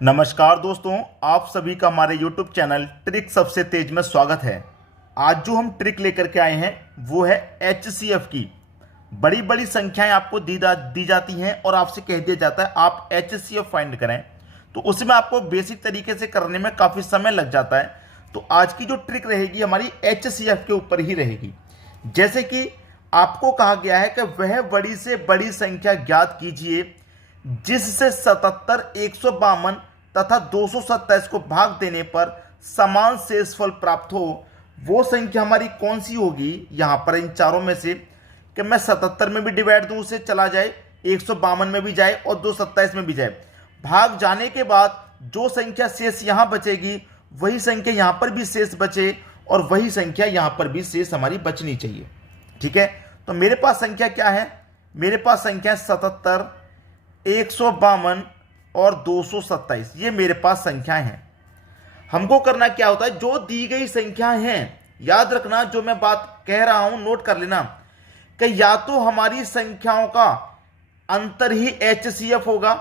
नमस्कार दोस्तों, आप सभी का हमारे YouTube चैनल ट्रिक सबसे तेज में स्वागत है। आज जो हम ट्रिक लेकर के आए हैं वो है HCF की। बड़ी बड़ी संख्याएं आपको दी जाती हैं और आपसे कह दिया जाता है आप HCF फाइंड करें, तो उसमें आपको बेसिक तरीके से करने में काफ़ी समय लग जाता है। तो आज की जो ट्रिक रहेगी हमारी HCF के ऊपर ही रहेगी। जैसे कि आपको कहा गया है कि वह बड़ी से बड़ी संख्या ज्ञात कीजिए जिससे 77, 152 तथा 227 को भाग देने पर समान शेषफल प्राप्त हो। वो संख्या हमारी कौन सी होगी यहां पर इन चारों में से कि मैं 77 में भी डिवाइड दूं उसे चला जाए, 152 में भी जाए और 227 में भी जाए। भाग जाने के बाद जो संख्या शेष यहां बचेगी वही संख्या यहां पर भी शेष बचे और वही संख्या यहां पर भी शेष हमारी बचनी चाहिए। ठीक है, तो मेरे पास संख्या क्या है? मेरे पास संख्या 77, 152 और 227, ये मेरे पास संख्याएं हैं। हमको करना क्या होता है, जो दी गई संख्याएं हैं, याद रखना जो मैं बात कह रहा हूं नोट कर लेना कि या तो हमारी संख्याओं का अंतर ही HCF होगा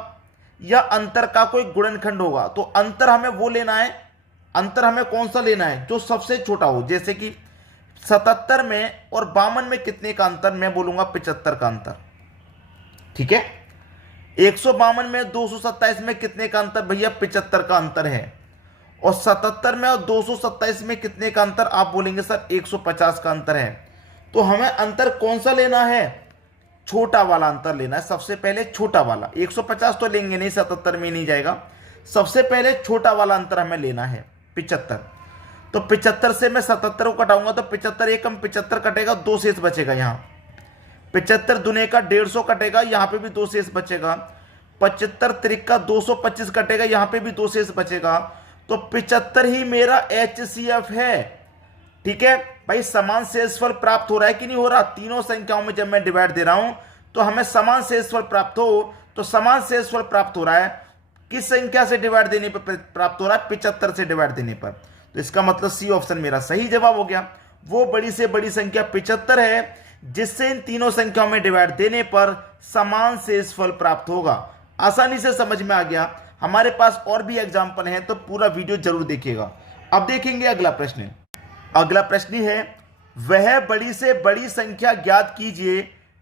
या अंतर का कोई गुणनखंड होगा। तो अंतर हमें वो लेना है, अंतर हमें कौन सा लेना है जो सबसे छोटा हो। जैसे कि 77 में और 52 में कितने का अंतर? मैं बोलूंगा 75 का अंतर। ठीक है, 152 में 227 में कितने का अंतर? भैया 75 का अंतर है। और 77 में और 227 में कितने का अंतर? आप बोलेंगे सर 150 का अंतर है। तो हमें अंतर कौन सा लेना है? छोटा वाला अंतर लेना है। सबसे पहले छोटा वाला, 150 तो लेंगे नहीं, 77 में नहीं जाएगा। सबसे पहले छोटा वाला अंतर हमें लेना है 75। तो 75 से मैं 77 को कटाऊंगा तो 75 एकम 75 कटेगा, 2 शेष बचेगा। यहाँ 75 दुने का 150 कटेगा, यहां पे भी 2 शेष बचेगा। 75 त्रिक का 225 कटेगा, यहां पे भी 2 शेष बचेगा। तो 75 ही मेरा HCF है। ठीक है भाई, समान शेषफल प्राप्त हो रहा है कि नहीं हो रहा? तीनों संख्याओं में जब मैं डिवाइड दे रहा हूं तो हमें समान शेषफल प्राप्त हो, तो समान शेषफल प्राप्त हो रहा है किस संख्या से डिवाइड देने पर प्राप्त हो रहा है? 75 से डिवाइड देने पर। तो इसका मतलब सी ऑप्शन मेरा सही जवाब हो गया। वो बड़ी से बड़ी संख्या 75 है जिससे इन तीनों संख्याओं में डिवाइड देने पर समान शेषफल प्राप्त होगा। आसानी से समझ में आ गया। हमारे पास और भी एग्जाम्पल हैं तो पूरा वीडियो जरूर देखिएगा। अब देखेंगे अगला प्रश्न। अगला प्रश्न है, वह बड़ी से बड़ी संख्या ज्ञात कीजिए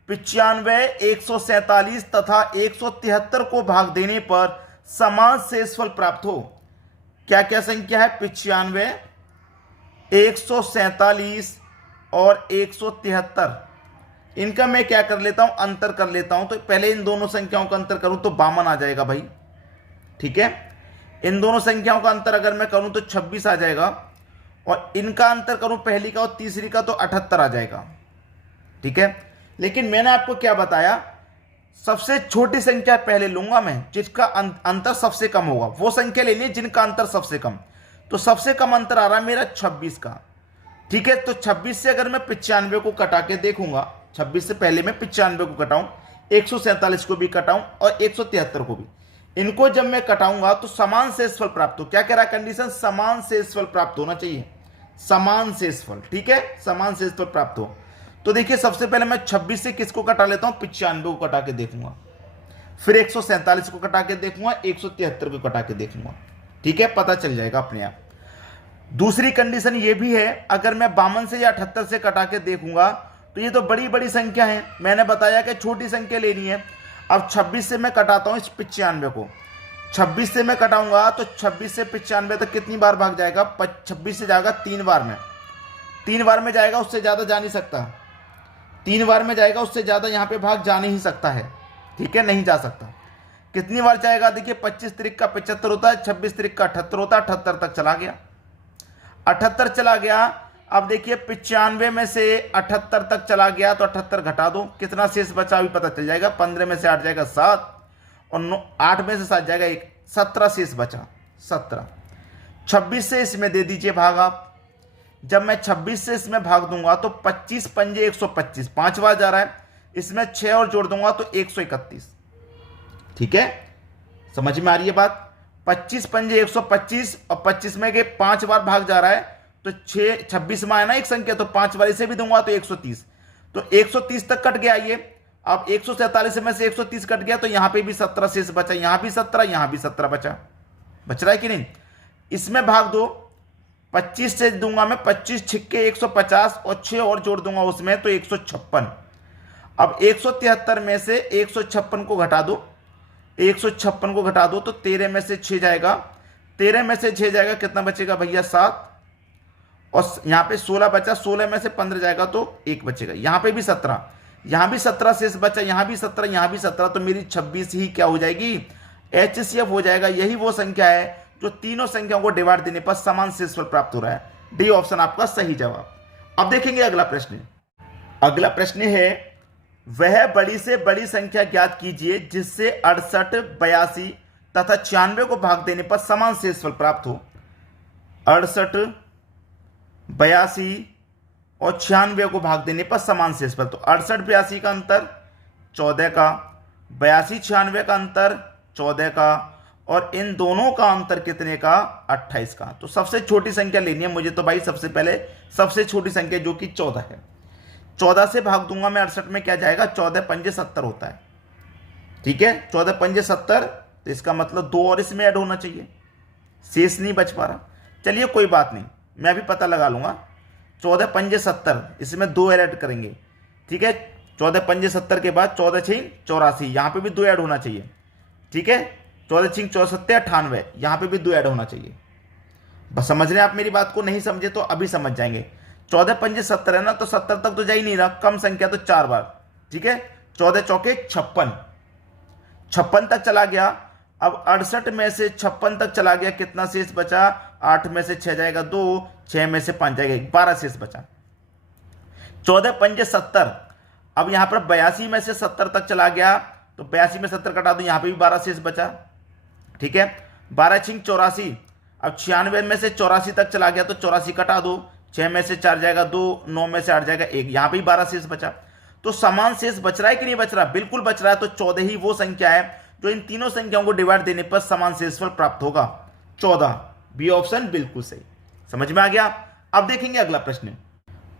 95, 147 तथा 173 को भाग देने पर समान शेषफल प्राप्त हो। क्या क्या संख्या है? 95, 147 और 173। इनका मैं क्या कर लेता हूं, अंतर कर लेता हूं। तो पहले इन दोनों संख्याओं का अंतर करूं तो 52 आ जाएगा भाई। ठीक है, इन दोनों संख्याओं का अंतर अगर मैं करूं तो 26 आ जाएगा और इनका अंतर करूं पहली का और तीसरी का तो 78 आ जाएगा। ठीक है, लेकिन मैंने आपको क्या बताया, सबसे छोटी संख्या पहले लूंगा मैं जिसका अंतर सबसे कम होगा। वो संख्या लेनी है जिनका अंतर सबसे कम। तो सबसे कम अंतर आ रहा है मेरा 26 का। ठीक है, तो 26 से अगर मैं 95 को कटा के देखूंगा, 26 से पहले मैं 95 को कटाऊं, 147 को भी कटाऊं और 173 को भी, इनको जब मैं कटाऊंगा तो समान शेषफल प्राप्त हो। क्या कह रहा है कंडीशन? समान शेषफल प्राप्त होना चाहिए, समान शेषफल। ठीक है, समान शेषफल प्राप्त हो। तो देखिए सबसे पहले मैं 26 से किसको कटा लेता हूं? 95 को कटा के देखूंगा, फिर 147 को कटा के देखूंगा, 173 को कटा के देखूंगा। ठीक है, पता चल जाएगा अपने आप। दूसरी कंडीशन ये भी है, अगर मैं 52 से या 78 से कटा के देखूंगा तो ये तो बड़ी बड़ी संख्या है। मैंने बताया कि छोटी संख्या लेनी है। अब 26 से मैं कटाता हूं इस 95 को, 26 से मैं कटाऊंगा तो 26 से 95 तक कितनी बार भाग जाएगा? 26 से जाएगा 3 बार में, 3 बार में जाएगा, उससे ज्यादा जा नहीं सकता। 3 बार में जाएगा, उससे ज्यादा यहां पे भाग जा नहीं सकता है। ठीक है, नहीं जा सकता। कितनी बार जाएगा? देखिए 25 त्रिक का 75 होता है, 26 त्रिक का 78 होता है, 78 तक चला गया, 78 चला गया। अब देखिए 95 में से 78 तक चला गया तो 78 घटा दो, कितना शेष बचा अभी पता चल जाएगा। 15 में से 8 जाएगा 7 और 8 में से 7 जाएगा 1, 17 शेष बचा, 17। 26 से इसमें दे दीजिए भाग आप। जब मैं 26 से इसमें भाग दूंगा तो 25 पंजे 125, 5 बार जा रहा है, इसमें 6 और जोड़ दूंगा तो 131। ठीक है, समझ में आ रही है बात? 25 पंजे 125 और 25 में के 5 बार भाग जा रहा है तो 26 में आया ना एक संख्या, तो 5 बार इसे भी दूंगा तो 130। तो 130 तक कट गया ये। अब 147 में से 130 कट गया तो यहां पे भी 17 शेष बचा, यहां भी 17, यहां भी 17 बचा। बच रहा है कि नहीं। इसमें भाग दो, 25 से दूंगा मैं 25 छिक्के 150 और 6 और जोड़ दूंगा उसमें तो 156। अब 173 में से 156 को घटा दो, 156 को घटा दो तो 13 में से 6 जाएगा, 13 में से 6 जाएगा, कितना बचेगा भैया 7, और यहाँ पे 16 बचा, 16 में से 15 जाएगा तो 1 बचेगा। यहाँ पे भी 17, यहाँ भी 17 शेष बचा, यहाँ भी 17, यहाँ भी 17, तो मेरी 26 ही क्या हो जाएगी, HCF हो जाएगा। यही वो संख्या है जो तीनों संख्याओं को डिवाइड देने पर समान शेषफल प्राप्त हो रहा है। डी ऑप्शन आपका सही जवाब। अब देखेंगे अगला प्रश्न। अगला प्रश्न है, वह बड़ी से बड़ी संख्या ज्ञात कीजिए जिससे 68, 82 तथा 96 को भाग देने पर समान शेषफल प्राप्त हो। 68, 82 और 96 को भाग देने पर समान शेषफल, तो 68 82 का अंतर 14 का, 82 96 का अंतर 14 का, और इन दोनों का अंतर कितने का, 28 का। तो सबसे छोटी संख्या लेनी है मुझे, तो भाई सबसे पहले सबसे छोटी संख्या जो कि 14 है, 14 से भाग दूंगा मैं 68 में, क्या जाएगा, 14 पंजे 70 होता है। ठीक है, 14 पंजे 70, तो इसका मतलब 2 और इसमें ऐड होना चाहिए, शेष नहीं बच पा रहा। चलिए कोई बात नहीं, मैं भी पता लगा लूंगा। 14 पंजे 70, इसमें 2 ऐड करेंगे। ठीक है, 14 पंजे 70 के बाद 14 6 84, यहाँ पे भी 2 ऐड होना चाहिए। ठीक है, 14 6 64 98, यहाँ पे भी 2 ऐड होना चाहिए। बस समझ रहे हैं आप मेरी बात को, नहीं समझे तो अभी समझ जाएंगे। 14 पंजे 70 है ना, तो 70 तक तो जा ही नहीं रहा, कम संख्या तो 4 बार। ठीक है, 14 चौके 56, 56 तक चला गया। अब 68 में से 56 तक चला गया, कितना शेष बचा, 8 में से 6 जाएगा 2, 6 में से 5 जाएगा 12 शेष बचा। 14 पंजे 70, अब यहां पर 82 में से 70 तक चला गया, तो 82 में 70 कटा दो, यहां पे भी 12 शेष बचा। ठीक है, 12 छिंग 84, अब 96 में से 84 तक चला गया, तो 84 कटा दो, 6 में से 4 जाएगा 2, 9 में से 8 जाएगा 1, यहां पे भी 12 शेष बचा। तो समान शेष बच रहा है कि नहीं बच रहा, बिल्कुल बच रहा है। तो 14 ही वो संख्या है जो इन तीनों संख्याओं को डिवाइड देने पर समान शेषफल प्राप्त होगा, 14। बी ऑप्शन बिल्कुल सही। समझ में आ गया। अब देखेंगे अगला प्रश्न।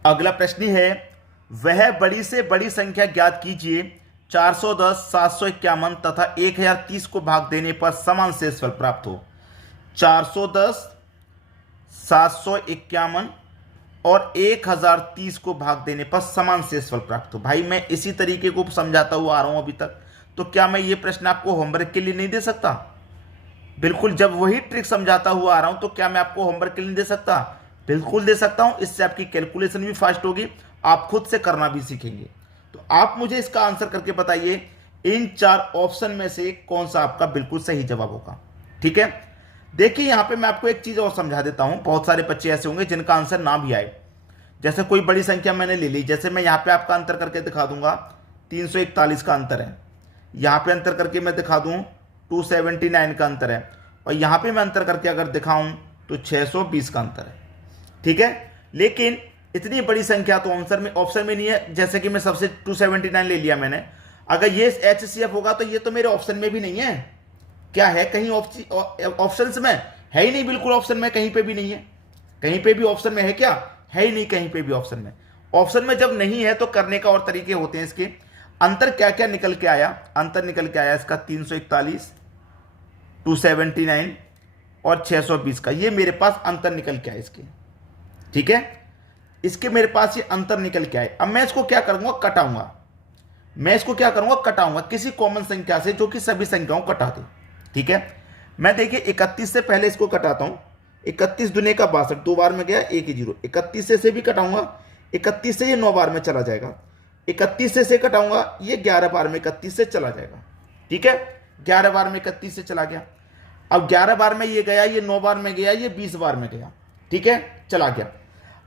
अगला प्रश्न है, वह बड़ी से बड़ी संख्या ज्ञात कीजिए 410, 751 तथा 1030 को भाग देने पर समान शेषफल प्राप्त हो। 410, 751 और 1030 को भाग देने पर समान शेषफल प्राप्त हो। भाई मैं इसी तरीके को समझाता हुआ आ रहा हूं अभी तक, तो क्या मैं ये प्रश्न आपको होमवर्क के लिए नहीं दे सकता? बिल्कुल, जब वही ट्रिक समझाता हुआ आ रहा हूं तो क्या मैं आपको होमवर्क के लिए नहीं दे सकता? बिल्कुल दे सकता हूं। इससे आपकी कैलकुलेशन भी फास्ट होगी, आप खुद से करना भी सीखेंगे। तो आप मुझे इसका आंसर करके बताइए, इन 4 ऑप्शन में से कौन सा आपका बिल्कुल सही जवाब होगा। ठीक है, देखिए यहां पे मैं आपको एक चीज और समझा देता हूं। बहुत सारे बच्चे ऐसे होंगे जिनका आंसर ना भी आए। जैसे कोई बड़ी संख्या मैंने ले ली, जैसे मैं यहां पे आपका अंतर करके दिखा दूंगा, 341 का अंतर है। यहां पे अंतर करके मैं दिखा दूं 279 का अंतर है, और यहां पे मैं अंतर करके अगर दिखाऊं तो 620 का अंतर है। ठीक है, लेकिन इतनी बड़ी संख्या तो ऑप्शन में नहीं है। जैसे कि मैं सबसे 279 ले लिया मैंने, अगर ये HCF होगा तो ये तो मेरे ऑप्शन में भी नहीं है। क्या है, कहीं ऑप्शंस में है ही नहीं, बिल्कुल ऑप्शन में कहीं पे भी नहीं है। कहीं पे भी ऑप्शन में है क्या, है ही नहीं कहीं पे भी ऑप्शन में। ऑप्शन में जब नहीं है तो करने का और तरीके होते हैं इसके। अंतर क्या क्या निकल के आया, अंतर निकल के आया इसका 341, 279 और 620 का, ये मेरे पास अंतर निकल के आए इसके। ठीक है, इसके मेरे पास ये अंतर निकल के आए। अब मैं इसको क्या करूंगा, कटाऊंगा। मैं इसको क्या करूंगा, कटाऊंगा किसी कॉमन संख्या से जो कि सभी संख्याओं को कटा दे। ठीक है, मैं देखिए 31 से पहले इसको कटाता हूं। 31 दुने का 62, 2 बार में गया 1 0। 31 से भी कटाऊंगा, 31 से ये 9 बार में चला जाएगा। 31 से कटाऊंगा, ये 11 बार में 31 से चला जाएगा। ठीक है, 11 बार में 31 से चला गया। अब 11 बार में ये गया, ये 9 बार में गया, ये 20 बार में गया। ठीक है, चला गया।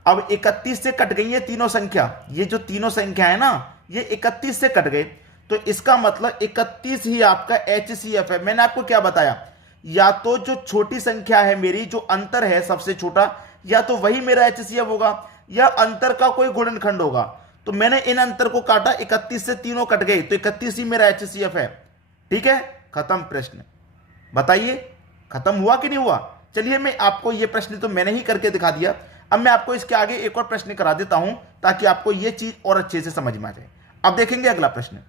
अब 31 से कट गई ये तीनों संख्या, ये जो तीनों संख्या है ना, ये 31 से कट गए, तो इसका मतलब 31 ही आपका HCF है। मैंने आपको क्या बताया, या तो जो छोटी संख्या है मेरी, जो अंतर है सबसे छोटा, या तो वही मेरा HCF होगा, या अंतर का कोई गुणनखंड होगा। तो मैंने इन अंतर को काटा, 31 से तीनों कट गए, तो 31 ही मेरा HCF है। ठीक है, खत्म प्रश्न। बताइए खत्म हुआ कि नहीं हुआ? चलिए मैं आपको ये प्रश्न तो मैंने ही करके दिखा दिया। अब मैं आपको इसके आगे एक और प्रश्न करा देता हूं ताकि आपको ये चीज और अच्छे से समझ में आ जाए। अब देखेंगे अगला प्रश्न।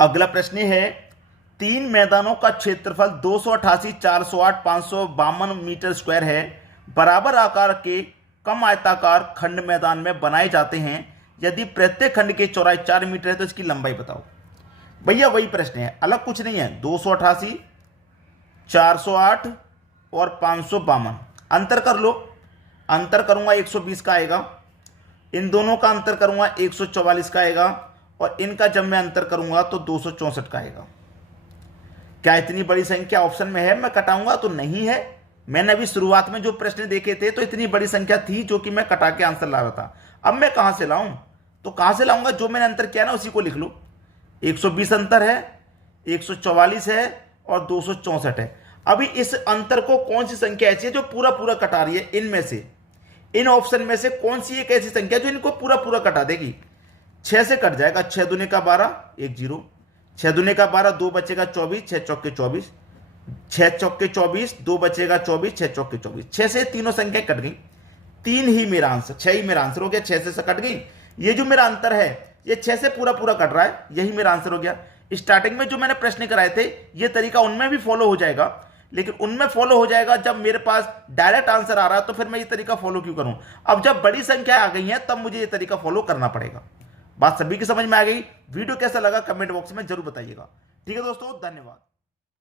अगला प्रश्न है, तीन मैदानों का क्षेत्रफल 288, 408, 552 मीटर स्क्वायर है। बराबर आकार के कम आयताकार खंड मैदान में बनाए जाते हैं। यदि प्रत्येक खंड की चौड़ाई 4 मीटर है तो इसकी लंबाई बताओ। भैया वही प्रश्न है, अलग कुछ नहीं है। 288, 408 और 552 अंतर कर लो। अंतर करूंगा 120 का आएगा, इन दोनों का अंतर करूंगा 144 का आएगा, और इनका जब मैं अंतर करूंगा तो 264 का आएगा। क्या इतनी बड़ी संख्या ऑप्शन में है? मैं कटाऊंगा तो नहीं है। मैंने अभी शुरुआत में जो प्रश्न देखे थे तो इतनी बड़ी संख्या थी जो कि मैं कटा के आंसर ला रहा था। अब मैं कहां से लाऊं? तो कहां से लाऊंगा? जो मैंने अंतर किया ना उसी को लिख लो। 120 अंतर है, 144 है और 264 है। अभी इस अंतर को कौन सी संख्या ऐसी है जो पूरा पूरा कटा रही है? इनमें से, इन ऑप्शन में से कौन सी एक ऐसी संख्या जो इनको पूरा पूरा कटा देगी? 6 से कट जाएगा। 6 दूने का 12, 1 0। 6 दूने का 12, 2 बचेगा 24, 6 चौके 24, 6 चौके 24, 2 बचेगा 24, 6 चौके 24। 6 से तीनों संख्या कट गई। 3 ही मेरा आंसर, 6 ही मेरा आंसर हो गया। 6 से कट गई। ये जो मेरा अंतर है ये 6 से पूरा पूरा कट रहा है, यही मेरा आंसर हो गया। स्टार्टिंग में जो मैंने प्रश्न कराए थे ये तरीका उनमें भी फॉलो हो जाएगा, लेकिन उनमें फॉलो हो जाएगा जब मेरे पास डायरेक्ट आंसर आ रहा है, तो फिर मैं ये तरीका फॉलो क्यों करूं? अब जब बड़ी संख्या आ गई है तब मुझे ये तरीका फॉलो करना पड़ेगा। बात सभी की समझ में आ गई? वीडियो कैसा लगा कमेंट बॉक्स में जरूर बताइएगा। ठीक है दोस्तों, धन्यवाद।